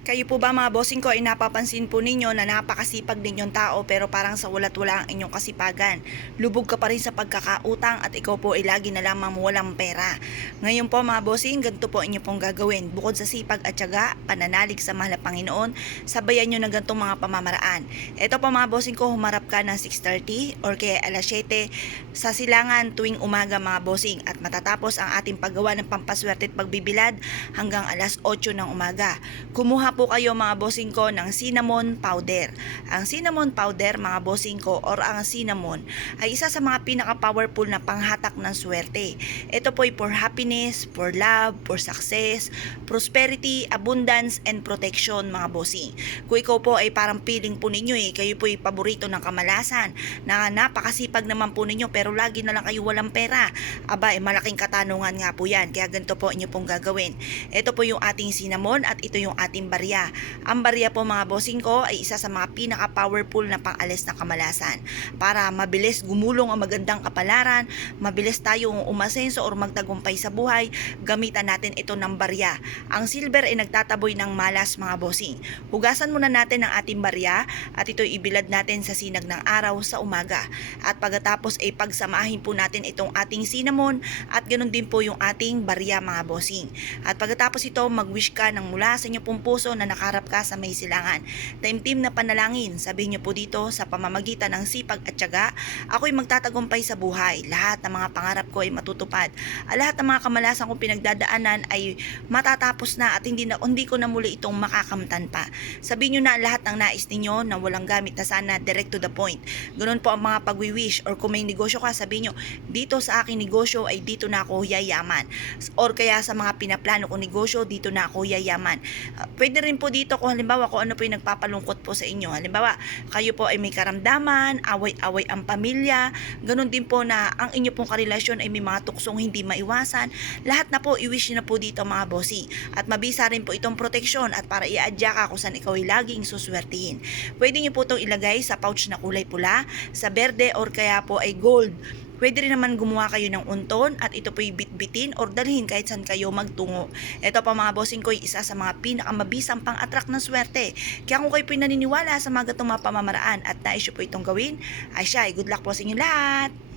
Kayo po ba mga bossing ko ay napapansin po ninyo na napakasipag ninyong tao pero parang sa walat-wala ang inyong kasipagan. Lubog ka pa rin sa pagkakautang at ikaw po ay lagi na lamang walang pera. Ngayon po mga bossing, ganito po inyo pong gagawin. Bukod sa sipag at tiyaga, pananalig sa mahal na Panginoon, sabayan nyo ng ganitong mga pamamaraan. Ito po mga bossing ko, humarap ka ng 6:30 or kaya alas 7 sa silangan tuwing umaga mga bossing at matatapos ang ating paggawa ng pampaswerte at pagbibilad hanggang alas 8 ng umaga. Kumuha po kayo mga bossing ko ng cinnamon powder. Ang cinnamon powder mga bossing ko or ang cinnamon ay isa sa mga pinaka-powerful na panghatak ng swerte. Ito po ay for happiness, for love, for success, prosperity, abundance, and protection mga bossing. Kung ikaw po ay parang feeling po ninyo kayo po ay paborito ng kamalasan, na napakasipag naman po ninyo pero lagi na lang kayo walang pera. Aba, malaking katanungan nga po yan. Kaya ganito po inyo pong gagawin. Ito po yung ating cinnamon at ito yung ating barya. Ang barya po mga bossing ko ay isa sa mga pinaka-powerful na pang-alis ng kamalasan. Para mabilis gumulong ang magandang kapalaran, mabilis tayong umasenso or magtagumpay sa buhay, gamitan natin ito ng barya. Ang silver ay nagtataboy ng malas mga bossing. Hugasan muna natin ang ating barya at ito ibilad natin sa sinag ng araw sa umaga. At pagkatapos ay pagsamahin po natin itong ating cinnamon at ganoon din po yung ating barya mga bossing. At pagkatapos ito, mag-wish ka ng mula sa inyong pong puso na nakaharap ka sa may silangan. Taimtim na panalangin, sabihin niyo po dito sa pamamagitan ng sipag at tiyaga, ako'y magtatagumpay sa buhay. Lahat ng mga pangarap ko ay matutupad. Lahat ng mga kamalasan kong pinagdadaanan ay matatapos na at hindi ko na muli itong makakamtan pa. Sabihin niyo na lahat ng nais ninyo na walang gamit na sana direct to the point. Ganun po ang mga pag-wish or kung may negosyo ka, sabihin niyo, dito sa aking negosyo ay dito na ako yayaman. Or kaya sa mga pinaplano kong negosyo, dito na ako yayaman. Pwede rin po dito kung halimbawa kung ano po yung nagpapalungkot po sa inyo. Halimbawa, kayo po ay may karamdaman, away-away ang pamilya, ganun din po na ang inyo pong karelasyon ay may mga tuksong hindi maiwasan. Lahat na po, i-wish na po dito mga bossing. At mabisa rin po itong proteksyon at para i-adya ka kung saan ikaw ay laging suswertihin. Pwede nyo po itong ilagay sa pouch na kulay pula, sa berde or kaya po ay gold. Pwede rin naman gumawa kayo ng unton at ito po'y bitbitin or dalhin kahit saan kayo magtungo. Ito pa mga bossing ko ay isa sa mga pinakamabisang pang-attract ng swerte. Kaya kung kayo po'y naniniwala sa mga gatong mga pamamaraan at nais nyo po itong gawin, ay siya, good luck po sa inyo lahat!